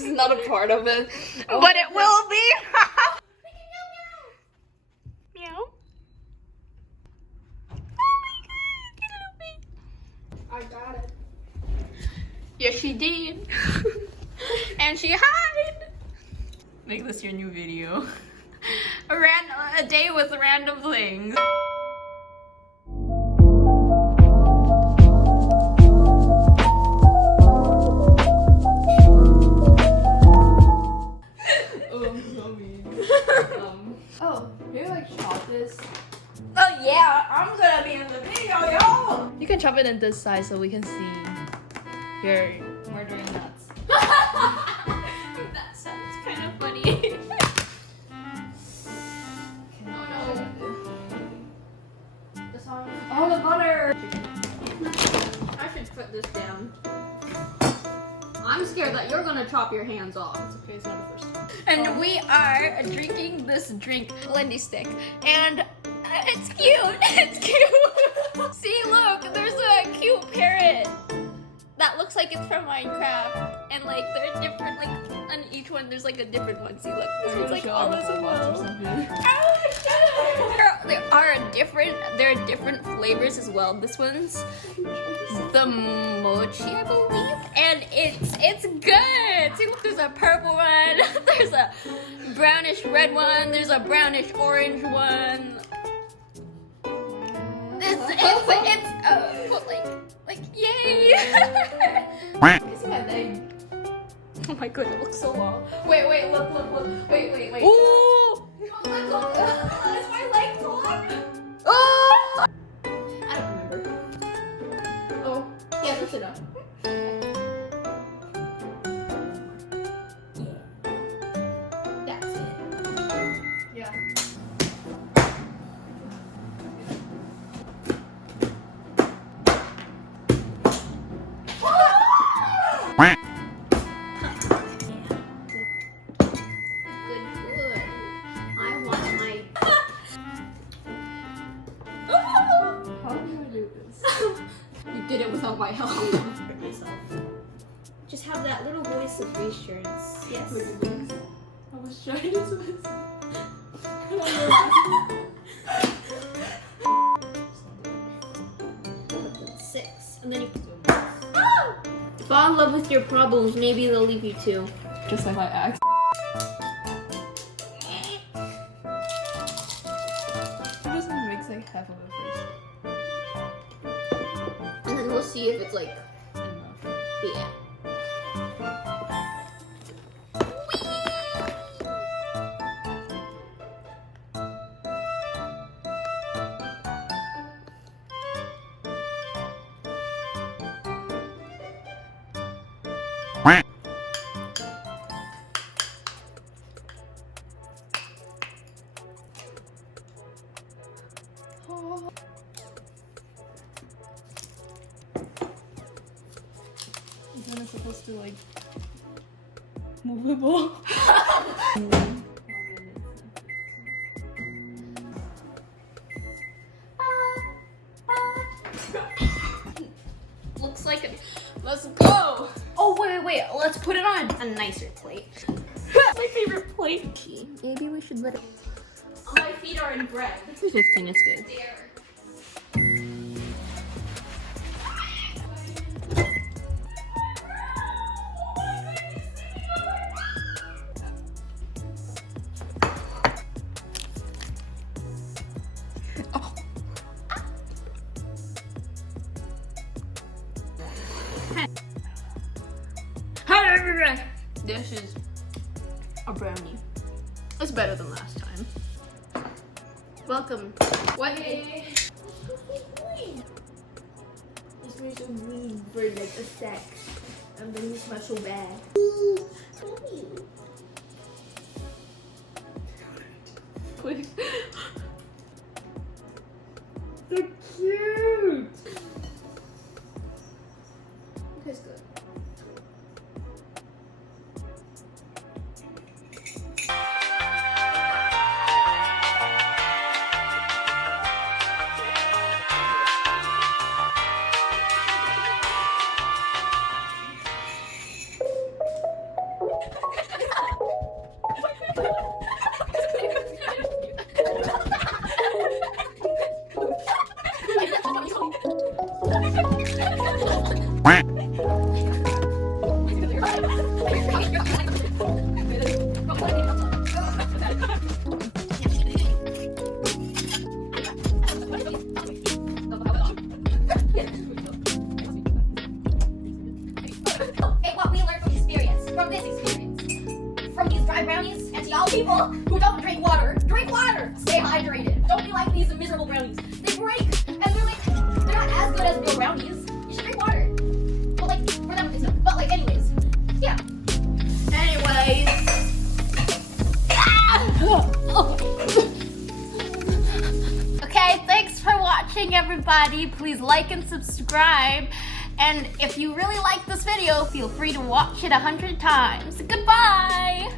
is not a part of it. Oh. But it will be. Meow. I got it. Yes, she did. And she hid. Make this your new video. A day with random things. Oh, maybe like chop this. Oh yeah, I'm gonna be in the video, y'all. You can chop it in this size so we can see your murdering nuts. That sounds kind of funny. Oh, the butter! I should put this down. I'm scared that you're gonna chop your hands off. It's okay, it's not the first time. And we are drinking this drink, Blendy Stick, and it's cute. It's cute. See, look, there's a cute parrot that looks like it's from Minecraft, and like they're different. Like on each one, there's like a different one. See, look, this one's like all as well. There are different flavors as well. This one's the mochi, I believe, and it's good. See, look, there's a purple one, there's a brownish red one, there's a brownish orange one. Like yay! It's my leg. Oh my god, it looks so long. Wait, look. Wait. Ooh! Oh my god, is my leg long? Oh! I don't remember. Oh, yeah, that's enough. That's it. Yeah. Good. I want my... How do I do this? You did it without my help. Just have that little voice of reassurance. Yes. I was trying to twist. Six. And then you fall in love with your problems. Maybe they'll leave you too. Just like my ex. It just makes like half of it first. And then we'll see if it's like, Enough. yeah. Oh. Isn't it supposed to like movable? Looks like it. Let's go. Oh wait. Let's put it on a nicer plate. My favorite plate. Maybe we should let it. My feet are in bread. 15 is good. This is a brownie. It's better than last time. Welcome. What? This smells so green for like a sec. And then you smell so bad. Please. They're cute. Tastes good. brownies. They break, and they're like, they're not as good as real brownies. You should drink water. But like, for them, it's not. But like, anyways, yeah. Anyways. Okay, thanks for watching, everybody. Please like and subscribe. And if you really like this video, feel free to watch it 100 times. Goodbye!